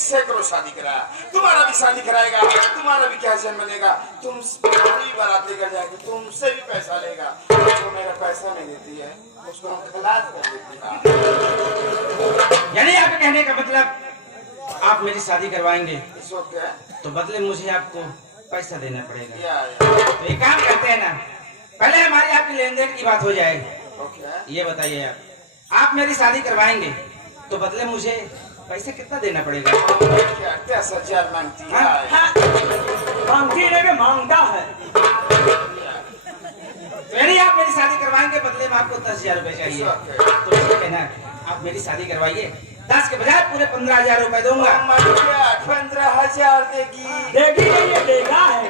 सैकड़ों शादी करा, तुम्हारा भी शादी कराएगा, तुम्हारा भी क्या जन्म बनेगा, तुम भी बारात लेकर जाएगी, तुमसे भी पैसा लेगा। जो मेरा पैसा नहीं देती है उसको हम खलास कर देती है। यानी आपके कहने का मतलब आप मेरी शादी करवाएंगे इस वक्त है तो बदले मुझे आपको पैसा देना पड़ेगा। या। तो एक काम करते हैं ना, पहले हमारी आपकी लेन देन की बात हो जाए। ओके, ये बताइए आप मेरी शादी करवाएंगे तो बदले मुझे पैसा कितना देना पड़ेगा? क्या 10,000 मांगती है? मांगती है, मांगता है। यानी आप मेरी शादी करवाएंगे, बदले में आपको 10,000 रुपए चाहिए। तो ठीक है ना, आप मेरी शादी करवाइए, 10 के बजाय पूरे 15,000 रुपए दूंगा। 15,000 देगी? देगी नहीं, ये देगा है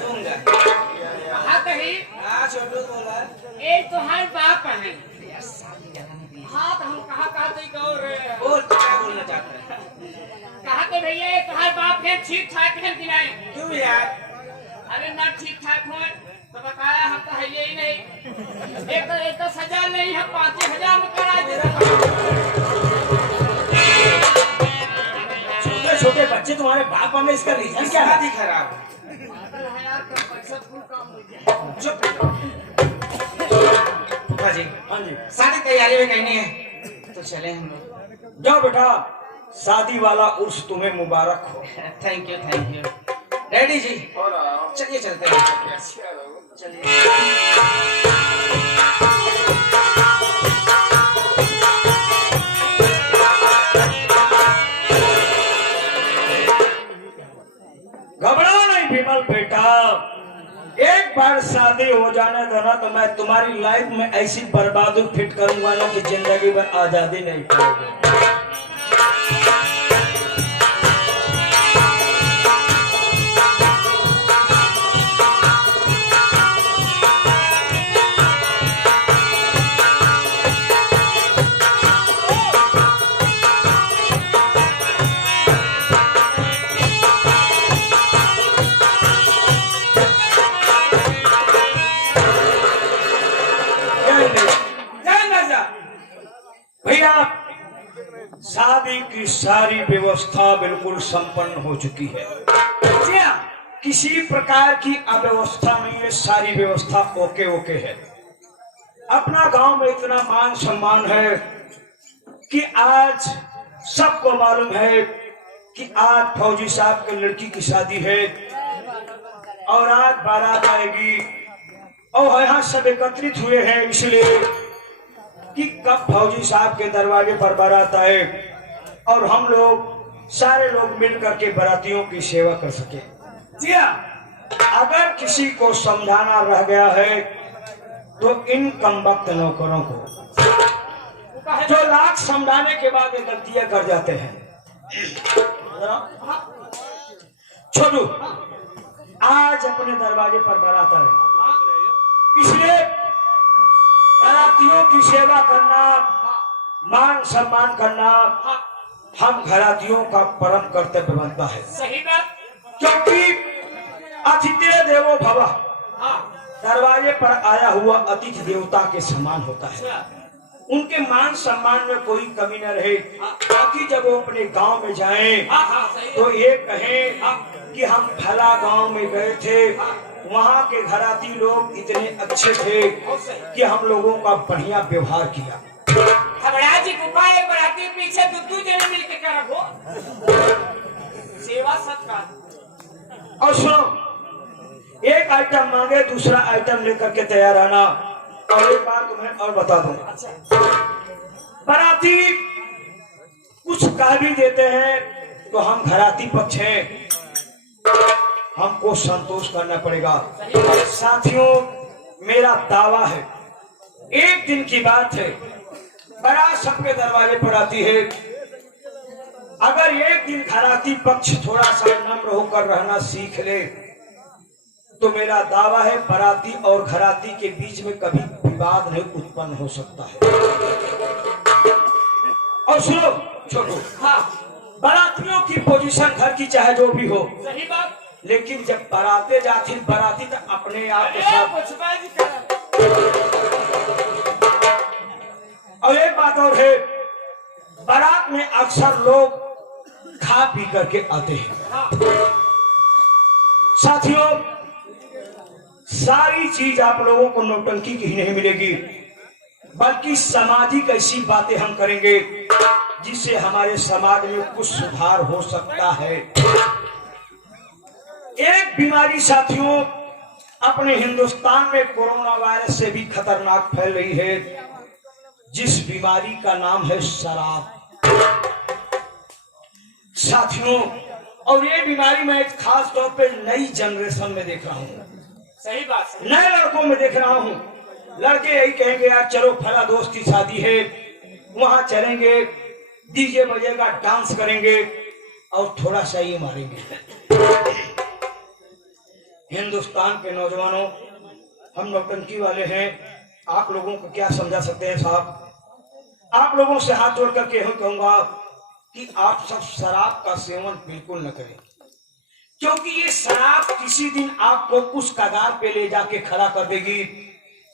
दूंगा। हाँ कहीं हाँ छोटू बोला। एक तो हर बाप है। हाँ तो हम कहा तो गौर बोल क्या बोलना चाहता है? कहा तो भैया एक हर बाप है, ठीक ठाक है कि नहीं? क्यों यार? अरे ना ठीक ठाक हो तो बताया हम तो है ही नहीं। एक 10,000 नहीं है, 5,000 में करा देगा। छोटे छोटे बच्चे तुम्हारे बाप में, इसका रीजन क्या है? शादी खराब। चुप। फूफा जी, हाँ जी, शादी तैयारी में करनी है तो चले हम लोग। जाओ बेटा, शादी वाला उर्स तुम्हें मुबारक हो। Thank you thank you. Daddy ji चलिए चलते हैं। चलिए। घबराओ नहीं विमल बेटा, एक बार शादी हो जाने देना तो मैं तुम्हारी लाइफ में ऐसी बर्बादी फिट करूंगा ना कि जिंदगी भर आजादी नहीं पाओगे। भैया शादी की सारी व्यवस्था बिल्कुल संपन्न हो चुकी है। जी हाँ, किसी प्रकार की अव्यवस्था नहीं है, सारी व्यवस्था ओके ओके है। अपना गांव में इतना मान सम्मान है कि आज सबको मालूम है कि आज फौजी साहब की लड़की की शादी है और आज बारात आएगी और यहाँ सब एकत्रित हुए हैं इसलिए कि कब फौजी साहब के दरवाजे पर बारात आए और हम लोग सारे लोग मिल करके बारातियों की सेवा कर सके। जी हाँ, अगर किसी को समझाना रह गया है तो इन कमबख्त नौकरों को, जो लाख समझाने के बाद ये गलतियां कर जाते हैं। छोटू, आज अपने दरवाजे पर बारात आए, इसलिए घरातियों की सेवा करना, मान सम्मान करना हम घरातियों का परम कर्तव्य बनता है। सही बात। क्योंकि अतिथि देवो भव, दरवाजे पर आया हुआ अतिथि देवता के समान होता है। उनके मान सम्मान में कोई कमी न रहे, ताकि जब वो अपने गांव में जाएं तो ये कहें कि हम फला गांव में गए थे, वहाँ के घराती लोग इतने अच्छे थे कि हम लोगों का बढ़िया व्यवहार किया। खबड़ा जी गुफा एक बराती पीछे दूध जने मिल के करो सेवा सत्कार। और सुनो, एक आइटम मांगे दूसरा आइटम लेकर के तैयार आना। और एक बात तुम्हें और बता दूं, बाराती कुछ कह भी देते हैं तो हम घराती पक्ष हैं, हमको संतोष करना पड़ेगा। साथियों, मेरा दावा है, एक दिन की बात है, बारात सबके दरवाजे पर आती है। अगर एक दिन घराती पक्ष थोड़ा सा नम्र होकर रहना सीख ले तो मेरा दावा है बाराती और घराती के बीच में कभी विवाद नहीं उत्पन्न हो सकता है। और सुनो छोटू, हाँ बारातियों की पोजीशन घर की चाहे जो भी हो, सही बात। लेकिन जब बाराते जाती बाराती तो अपने आप के साथ। और एक बात और है, बारात में अक्सर लोग खा पी करके आते हैं। साथियों, सारी चीज आप लोगों को नौटंकी की ही नहीं मिलेगी, बल्कि सामाजिक ऐसी बातें हम करेंगे जिससे हमारे समाज में कुछ सुधार हो सकता है। एक बीमारी साथियों अपने हिंदुस्तान में कोरोना वायरस से भी खतरनाक फैल रही है, जिस बीमारी का नाम है शराब। साथियों, और ये बीमारी मैं खास तौर पे नई जनरेशन में देख रहा हूँ, सही बात है। नए लड़कों में देख रहा हूँ। लड़के यही कहेंगे यार चलो फला दोस्त की शादी है, वहां चलेंगे, डीजे बजेगा, डांस करेंगे और थोड़ा सा ही मारेंगे। हिंदुस्तान के नौजवानों, हम नौटंकी वाले हैं, आप लोगों को क्या समझा सकते हैं साहब? आप लोगों से हाथ जोड़ करके यही कहूंगा कि आप सब शराब का सेवन बिल्कुल न करें, क्योंकि ये शराब किसी दिन आपको उस कगार पे ले जाके खड़ा कर देगी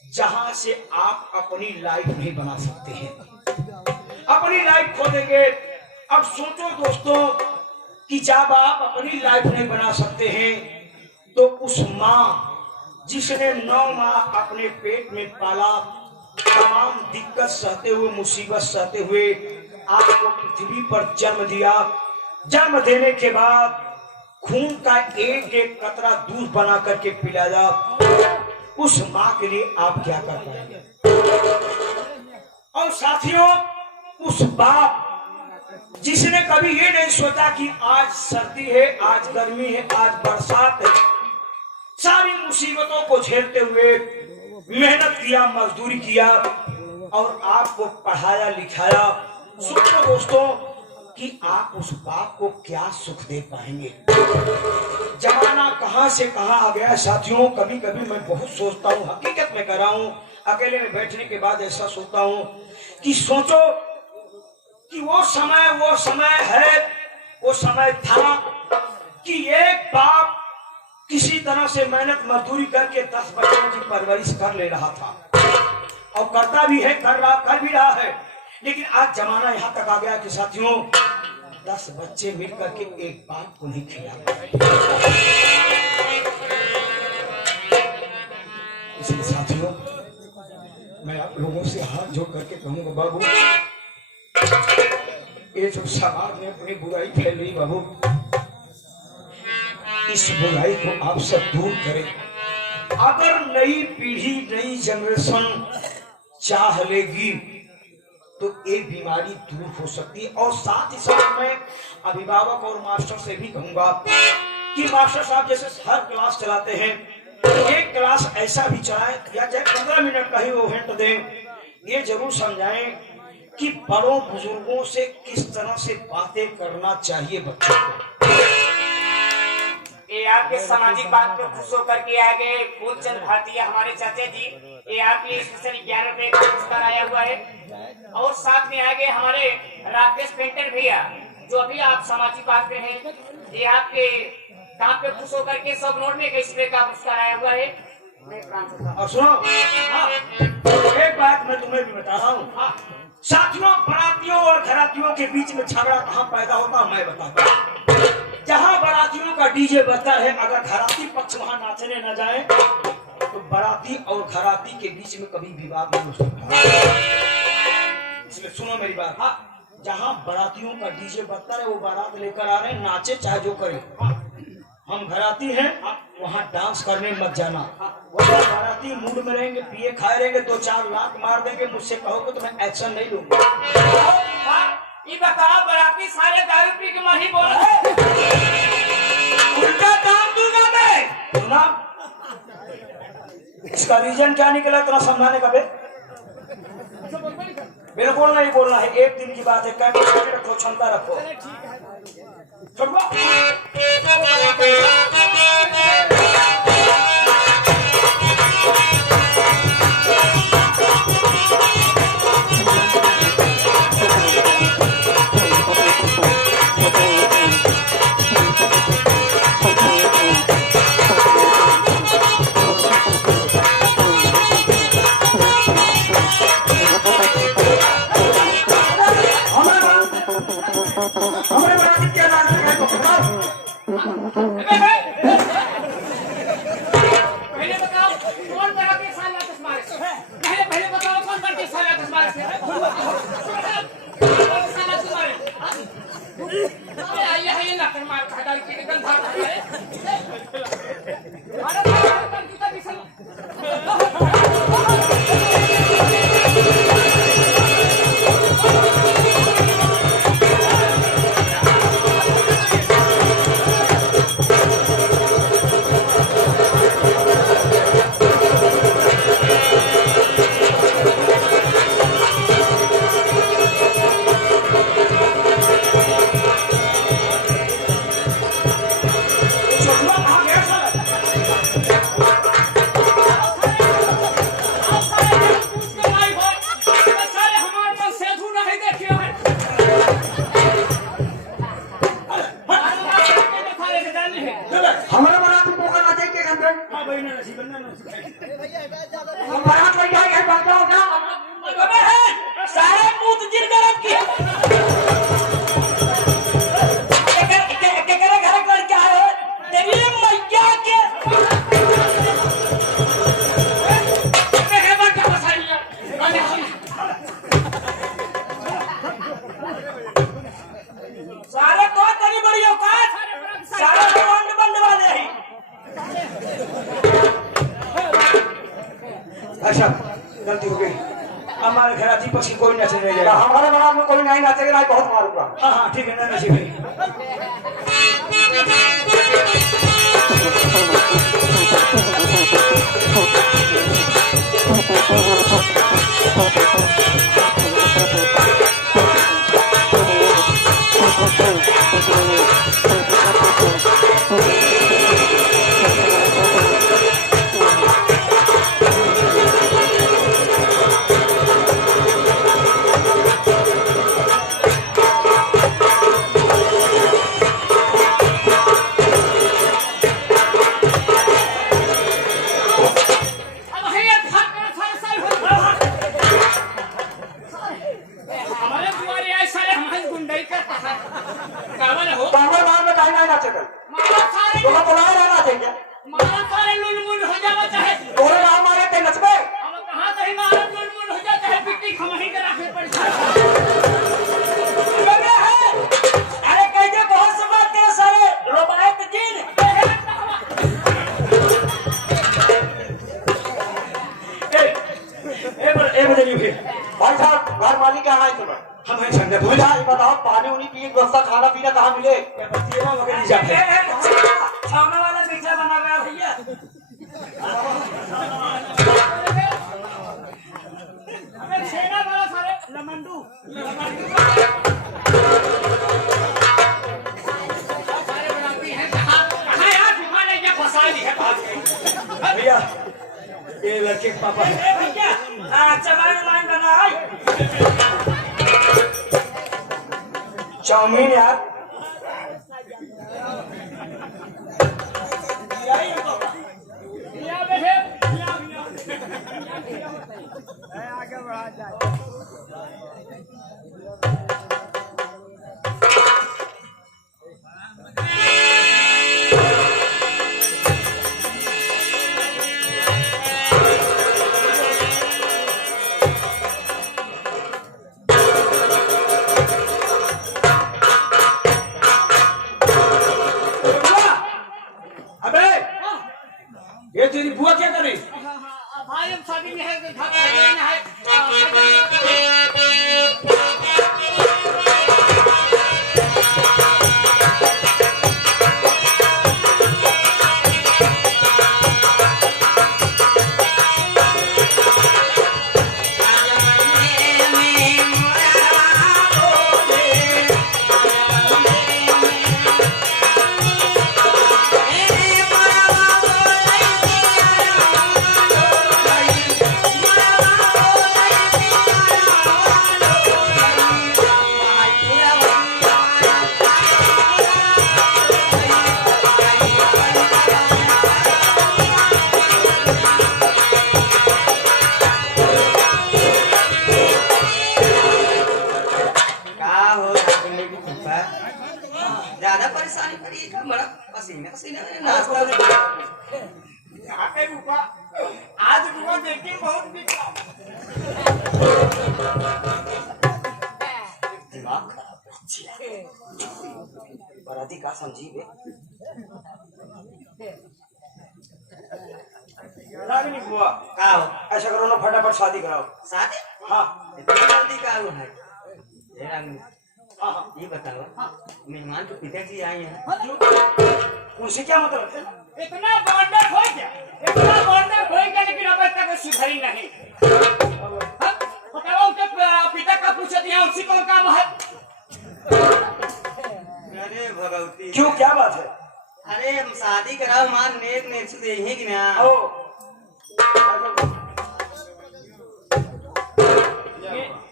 जहां से आप अपनी लाइफ नहीं बना सकते हैं, अपनी लाइफ खो देंगे। अब सोचो दोस्तों कि जब आप अपनी लाइफ नहीं बना सकते हैं तो उस माँ जिसने 9 माह अपने पेट में पाला, तमाम दिक्कत सहते हुए, मुसीबत सहते हुए आपको पृथ्वी पर जन्म दिया, जन्म देने के बाद खून का एक एक कतरा दूध बना करके पिलाया, उस माँ के लिए आप क्या कर पाएंगे? और साथियों, उस बाप जिसने कभी ये नहीं सोचा कि आज सर्दी है, आज गर्मी है, आज बरसात है, सारी मुसीबतों को झेलते हुए मेहनत किया, मजदूरी किया और आपको पढ़ाया लिखाया। सोचो दोस्तों कि आप उस बाप को क्या सुख दे पाएंगे। जमाना कहां से कहां आ गया साथियों। कभी कभी मैं बहुत सोचता हूं, हकीकत में कर रहा हूं, अकेले में बैठने के बाद ऐसा सोचता हूं कि सोचो कि वो समय है, वो समय था कि एक बाप किसी तरह से मेहनत मजदूरी करके 10 बच्चों की परवरिश कर ले रहा था, और करता भी है, कर भी रहा है। लेकिन आज जमाना यहां तक आ गया कि साथियों 10 बच्चे मिलकर के एक बाप को नहीं खिला। इसलिए साथियों, मैं आप लोगों से हाथ जोड़ करके कहूंगा, बाबू ये जो समाज में अपनी बुराई फैल रही, बाबू इस बुराई को आप सब दूर करें। अगर नई पीढ़ी, नई जनरेशन चाह लेगी तो एक बीमारी दूर हो सकती है। और साथ ही साथ मैं अभिभावक और मास्टर से भी कहूंगा कि मास्टर साहब जैसे हर क्लास चलाते हैं, एक क्लास ऐसा भी चलाएं या चाहे 15 मिनट का ही वो हिंट दें, ये जरूर समझाएं कि बड़ों बुजुर्गों से किस तरह से बातें करना चाहिए बच्चों को। ये आपके सामाजिक बात पे खुश होकर के आ गए फूलचंद भारतीय हमारे चाचा जी, ये आपके स्पेशल 11 रुपए का पुरस्कार आया हुआ है। और साथ में आ गए हमारे राकेश पेंटर भैया, जो अभी आप सामाजिक बात पे हैं, ये आपके काम पे खुश होकर के 100 नोट में 21 रुपए का पुरस्कार आया हुआ है। और सुनो, एक बात मैं तुम्हें भी बता रहा हूँ। साथियों, बारातियों और घरातियों के बीच में झगड़ा कहाँ पैदा होता मैं बताता हूँ। जहाँ बारातियों का डीजे बजता है, अगर घराती पक्ष वहाँ नाचने न जाए तो बाराती और घराती के बीच में कभी विवाद नहीं हो सकता। इसलिए सुनो मेरी बात। जहाँ बारातियों का डीजे बजता है, वो बारात लेकर आ रहे हैं, नाचे चाहे जो करे। हम घराती हैं, वहाँ डांस करने मत जाना। वहाँ बाराती मूड में रहेंगे, पिए खाए रहेंगे, 2-4 लाख मार देंगे, मुझसे कहोगे तो मैं एक्शन नहीं लूंगा। ये बताओ, बाराती सारे दारू पी के मर ही बोल रहे, उल्टा दाम दूंगा मैं। सुना, इसका रीजन क्या निकला इतना समझाने का? बिल्कुल नहीं बोलना है, एक दिन की बात है। कैमरे रखो, क्षमता रखो। साला तुम्हारे अरे आइए है ये लाकर मार खा की गंधा है अरे भाई कितना दिसल हमारा बारात को मौका ना देके अंदर हां भाई ना नसीब ना हम बारात में जाए बात करो ना अबे है सारे मुंह जिर गरम की के घर कर क्या है तेरी मैया के मेहमान का फसाइया सारे को तेरी बड़ी औकात सारे बंद बंद वाले हैं अच्छा गलती हो गई हमारे घर आती पक्षी कोई ना चले जाएगा हमारे बारात में कोई नहीं नाचेगा ना बहुत मारूंगा हाँ हाँ ठीक है ना नसीब है भाई साहब घर मालिक कहाँ है तुम्हें हम हैं संडे भूल बताओ पानी उनी पिए व्यवस्था खाना पीना कहाँ मिले खाना वाला पिज्जा बना रहा भैया अबे छेना वाला सारे लमंडू सारे बनाती हैं कहाँ यार तुम्हारे क्या फंसा दी है भाग गई भैया ये लड़के के पापा है भैया चबाने लाइन बना है चाउमीन यार आगे बढ़ा जाए ये तेरी बुआ क्या कर रही भाई हम शादी में है ज्यादा परेशानी करिए बड़ा पसीने पसीने में नाश्ता आज बुआ देखी बहुत बिगड़ा। दिमाग खराब है। बराती का समझी बे। रागिनी बुआ का हो? ऐसा करो ना, फटाफट शादी कराओ। शादी? हाँ इतनी जल्दी का हो है? ये रागिनी, हाँ ये बताओ, मेहमान तो पिताजी आए हैं। उनसे क्या मतलब है? इतना बॉन्डर हो गया, इतना बॉन्डर हो गया, लेकिन अब तक सुधरी नहीं। हाँ? बताओ उनके पिता का पूछे दिया, उसी को काम है। अरे भगवती, क्यों, क्या बात है? अरे हम शादी कराओ, मान नेक नेक से देंगे कि ना? ओ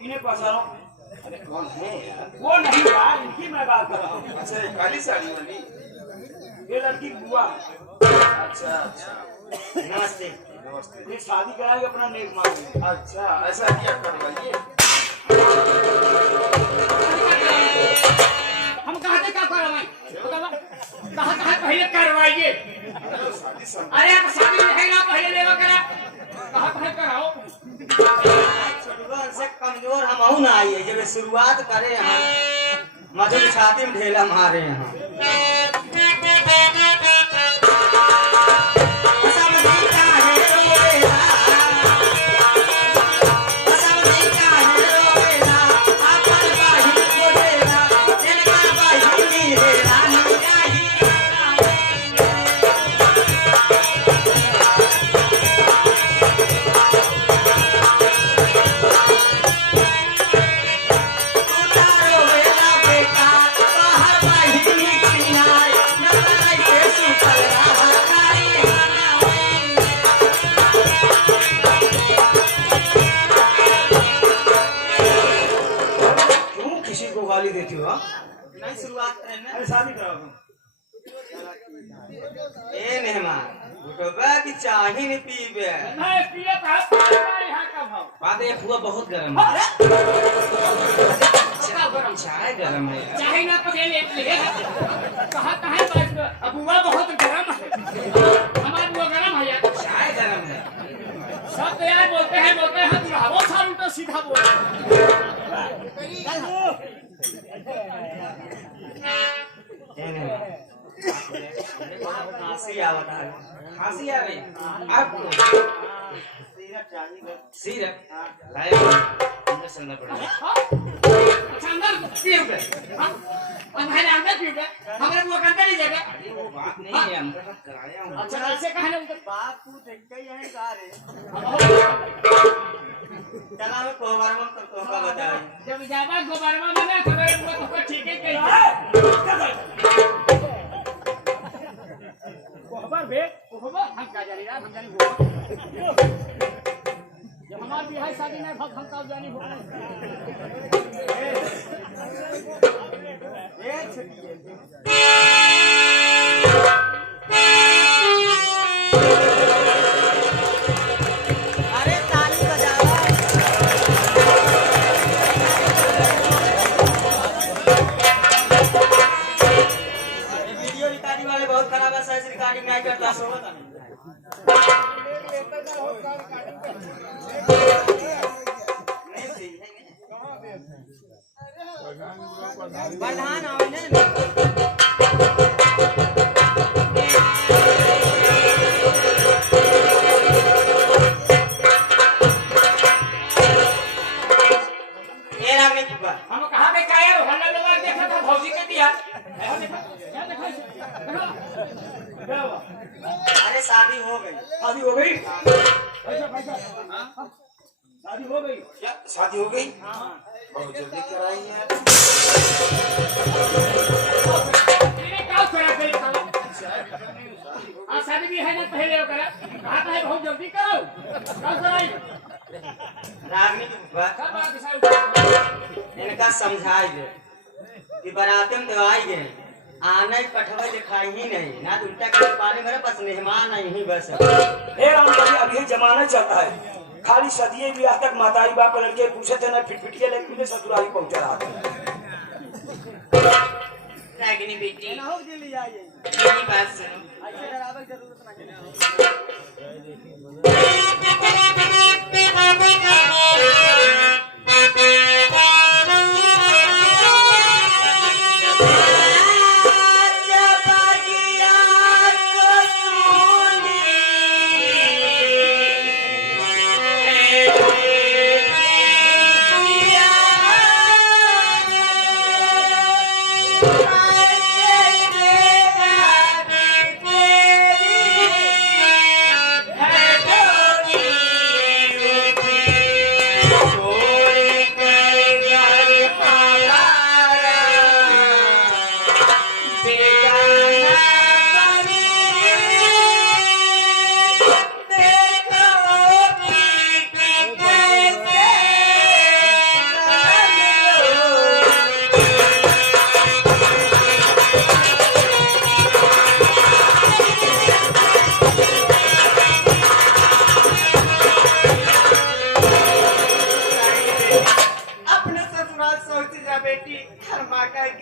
इन्हें पहचानो। अरे कौन है यार? वो नहीं यार, इनकी मैं बात कर रहा हूँ। अच्छा, ये काली साड़ी वाली। ये लड़की बुआ, अच्छा अच्छा, नमस्ते। नमस्ते। ये शादी कराएंगे अपना नेक मांगेंगे। अच्छा, ऐसा क्या करवाइए? हम कहाँ से क्या करवाएं? कहाँ कहाँ पहले करवाइए? शादी सम- अरे आप शादी में है ना, पहले लेवा करा। कहाँ कहाँ कराओ? छोटुआ से कमजोर हम हूं ना, आइए जब शुरुआत करे हम मधुर छाती में ढेला मारे हैं। गाली देती हो? नहीं शुरुआत करें ना। अरे शादी कराओ तुम। ए मेहमान उठोबा कि चाही नहीं पीबे? नहीं पिए का यहाँ का भाव। बात ये हुआ बहुत गर्म है। चाय गर्म है। चाहे ना पहले कहाँ कहाँ बात अबुआ बहुत गर्म है। हमारा बुआ गर्म है यार। चाय गर्म है। सब तो यार बोलते हैं वो साल तो सीधा बोल। खांसी आवत है। खांसी आ रही आपको? सिरप लाए अंदर चलना पड़ेगा। अंदर पियोगे? हमारे अंदर पियोगे? हमारे बुआ अंदर नहीं जाएगा। वो बात नहीं है, अंदर का कराया हूँ। अच्छा ऐसे कहने उधर बात तू देख के यहीं गा रे। चला मैं कोहबारमा तो का बताए। जब ज्यादा गोबारमा में ना हमारे बुआ तो ठीक है कहीं। कोहबर बे कोहबर हम क्या जानी यार, हम जानी हुआ जब हमार बिहार शादी में भक्त हम कब जानी हुआ। अरे ताली बजाओ। वीडियो रिकॉर्डिंग वाले बहुत खराब है, सही रिकॉर्डिंग नहीं करता सो होता नहीं। प्रधान आवे ना। ये रामने की बात। हम कहाँ पे क्या यार हल्ला लगा देखा था भौजी के दिया। क्या देखा क्या हुआ? अरे शादी हो गई। शादी हो गई? शादी हो गई? क्या शादी हो गई? बहुत जल्दी कराई है। मैंने क्या करा फिर साला? आज शादी भी है ना पहले हो करा। कहा है बहुत जल्दी करो। क्या कराई? रागनी की बात सब बात दिशा इनका समझाई दे कि बारात में दवाई गए आने पठवे दिखाई ही नहीं ना, उल्टा के बारे मेरे पास मेहमान नहीं ही बस। हे राम जी, अब ये जमाना चलता है, खाली सदिये ब्याह तक माताई बाप के लड़के पूछे थे ना, फिटफिटिया लेके ससुराली पहुंचा रहा था। रागिनी बेटी मेरी बात सुनो।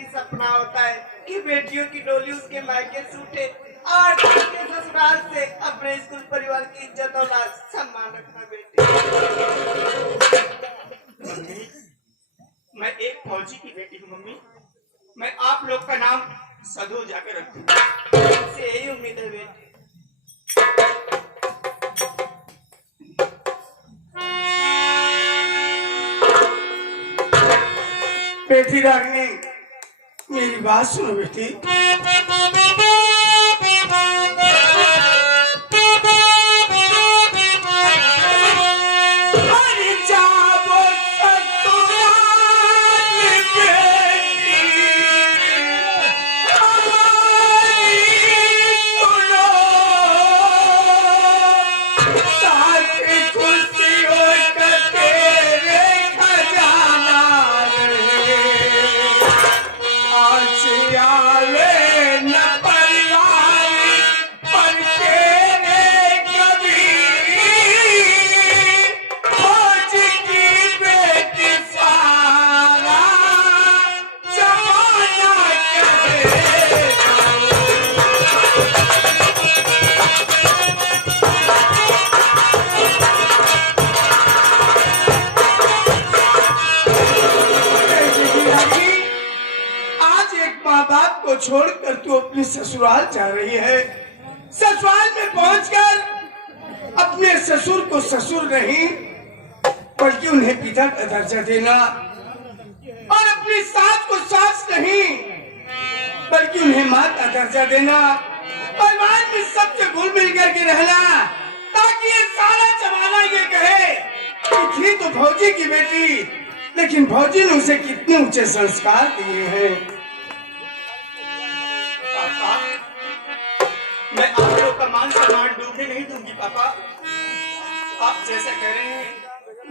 सपना होता है कि बेटियों की डोली उसके मायके छूटे और उसके ससुराल से अपने स्कूल परिवार की इज्जत और सम्मान रखना। बेटी मम्मी, मैं एक फौजी की बेटी हूँ मम्मी। मैं आप लोग का नाम सदो जाकर रखूंगा। मुझसे यही उम्मीद है बेटी। बेटी रागिनी, मेरी बात सुनो बेटी। छोड़कर तू अपने ससुराल जा रही है। ससुराल में पहुंचकर अपने ससुर को ससुर नहीं बल्कि उन्हें पिता का दर्जा देना और अपनी सास को सास नहीं बल्कि उन्हें मां का दर्जा देना। परिवार में सबसे घुल मिल करके रहना ताकि ये सारा जमाना ये कहे कि थी तो फौजी की बेटी, लेकिन फौजी ने उसे कितने ऊंचे संस्कार दिए हैं। मैं आप लोग का मान सम्मान डूबने नहीं दूंगी पापा। आप जैसा कह रहे हैं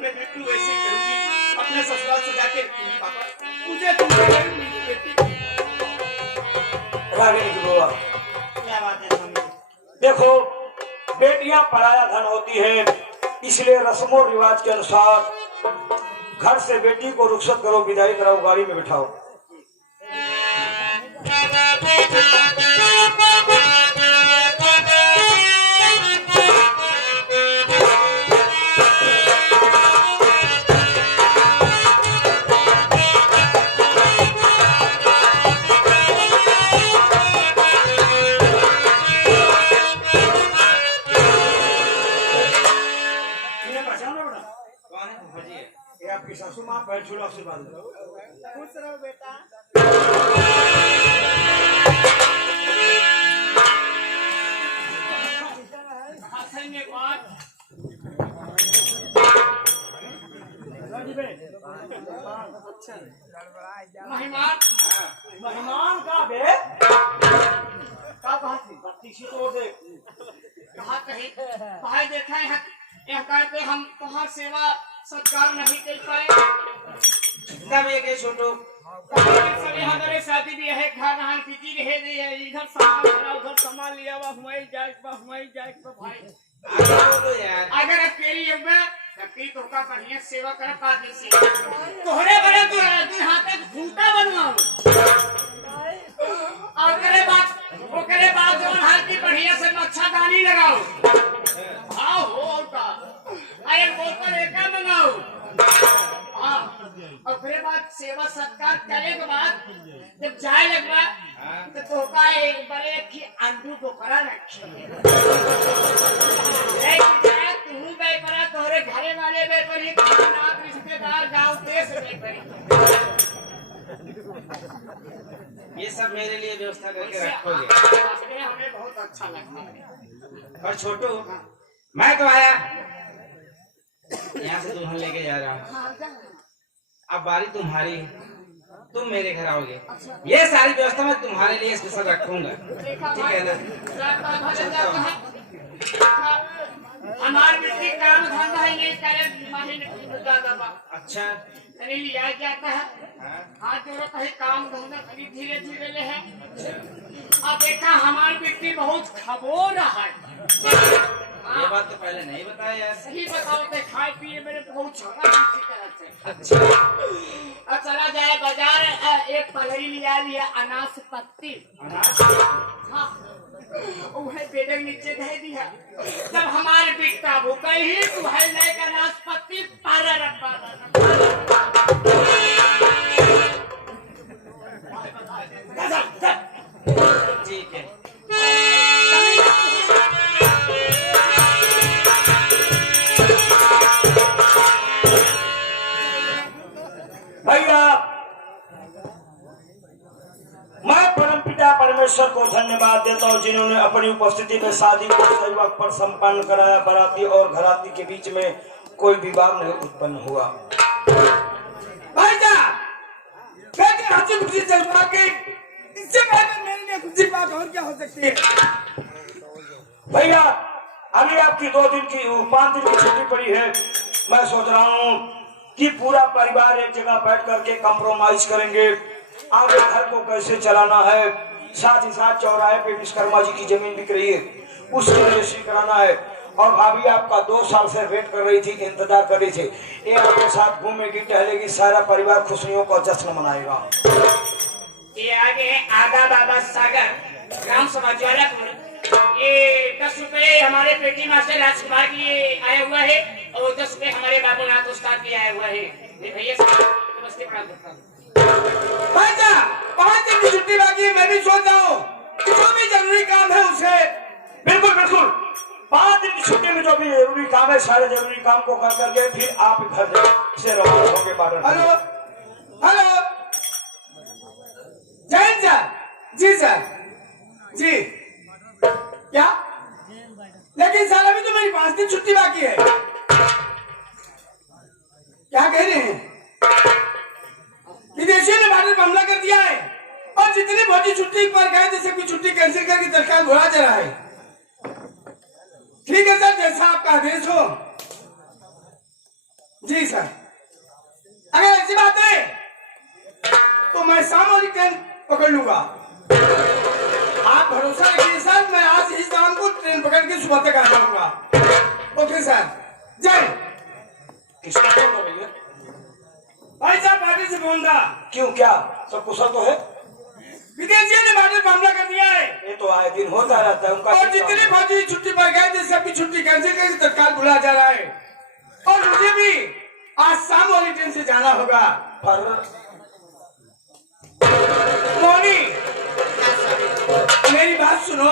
मैं बिल्कुल वैसे ही करूंगी। अपने ससुराल से जाके रखूंगी पापा। मुझे तुम्हारी बेटी। रागिनी की बुआ, क्या बात है मम्मी? देखो, बेटियां पराया धन होती है, इसलिए रस्मों रिवाज के अनुसार घर से बेटी को रुखसत करो, विदाई कराओ, गाड़ी में बिठाओ। आपकी सासू माँ पैर छूलो, आशीर्वाद दो। खुश रहो बेटा। मेहमान का बे का तोड़ दे कहा कहीं भाई देखा है यह कहते हम तुम्हार सेवा सत्कार नहीं कर पाए। तब ये के छोटो सब यहाँ मेरे शादी भी है, घर नहान बिजी रहे दी है, इधर सामान भरा उधर सामान लिया हुआ हुमाई जाए भाई। आगे बोलो यार। अगर अकेली अब तबकी तो का बढ़िया सेवा कर पाते से तोहरे बड़े तू हाथ तक घूंटा बनवाओ। ओकरे बाद सेवा सत्कार करे के बाद जब जाए लगवा तो तोका एक बड़े की अंडू बोकरा रखी तू बे परा तोरे घरे वाले बे परी खाना रिश्तेदार गांव देश बे परी ये सब मेरे लिए व्यवस्था करके रखोगे। हमें बहुत अच्छा लगता है। और छोटू मैं तो आया यहाँ से दुल्हन लेके जा रहा हूँ, अब बारी तुम्हारी, तुम मेरे घर आओगे। ये सारी व्यवस्था मैं तुम्हारे लिए स्पेशल रखूंगा, ठीक है ना? हमारे मिट्टी काम धंधा है ये करे अच्छा कहीं लिया जाता है हाथ जोड़ो कहीं काम धंधा कहीं धीरे धीरे ले है। अब देखा हमारी मिट्टी बहुत खबोर है। ये बात तो पहले नहीं बताया यार। सही बताओ तो खाए पिए मेरे बहुत छोड़ा किसी तरह से। अच्छा अब चला जाए बाजार एक पलरी लिया अनास पत्ती हाँ वह बेटे नीचे दे दिया तब हमारे बिकता भूखा ही तू है लेकर अनास पत्ती पारा रखा ठीक है। भैया मैं परमपिता परमेश्वर को धन्यवाद देता हूँ जिन्होंने अपनी उपस्थिति में शादी को सही वक्त पर संपन्न कराया। बाराती और घराती के बीच में कोई विवाद नहीं उत्पन्न हुआ। भाईजा कहते हंसी खुशी चलवा के इससे बेहतर मेरे लिए खुशी बात और क्या हो सकती है। भैया अभी आपकी 2 दिन की 5 दिन की छुट्टी पड़ी है। मैं सोच रहा हूँ कि पूरा परिवार एक जगह बैठ करके कंप्रोमाइज करेंगे, आगे घर को कैसे चलाना है। साथ ही साथ चौराहे पे विश्वकर्मा जी की जमीन बिक रही है, उसकी रजिस्ट्री कराना है। और भाभी आपका 2 साल से वेट कर रही थी, इंतजार कर रही थी। ये आपके साथ घूमेगी टहलेगी, सारा परिवार खुशियों का जश्न मनाएगा। ये आगे आगा बाबा सागर ग्राम सभा ज्वालापुर ये 10 रुपए हमारे पेटी मास्टर राजकुमार की आया हुआ है और 10 रुपए हमारे बाबूनाथ उस्ताद की आया हुआ है। ये भैया नमस्ते प्रणाम करता हूँ। भाईजा 5 दिन की छुट्टी बाकी है। मैं भी सोच रहा हूँ कि जो भी जरूरी काम है उसे बिल्कुल बिल्कुल 5 दिन की छुट्टी में जो भी जरूरी काम है सारे जरूरी काम को कर करके फिर आप घर से रवाना होंगे। हेलो हेलो जैन सर जी सर जी क्या लेकिन सर अभी तो मेरी 5 दिन छुट्टी बाकी है। क्या कह रहे हैं? विदेशियों ने भारत पर हमला कर दिया है और जितने फौजी छुट्टी पर गए थे सबकी छुट्टी कैंसिल करके तत्काल बुला जा रहा है। ठीक है सर जैसा आपका आदेश हो। जी सर अगर ऐसी बात है तो मैं शाम वाली ट्रेन पकड़ लूंगा। आप भरोसा रखिए सर मैं आज ही शाम को ट्रेन पकड़ के सुबह तक आ जाऊंगा। ओके सर जय। किसका फोन कर रही है? भाई साहब पार्टी से फोन था। क्यों क्या सब कुशल तो है? विदेशियों ने भारत पर हमला कर दिया है ये तो आए दिन होता रहता है उनका। और जितने फौजी छुट्टी पर गए थे सबकी छुट्टी कैंसिल करके तत्काल बुला जा रहा है और मुझे भी आज शाम वाली ट्रेन से जाना होगा। पर मोनी मेरी बात सुनो।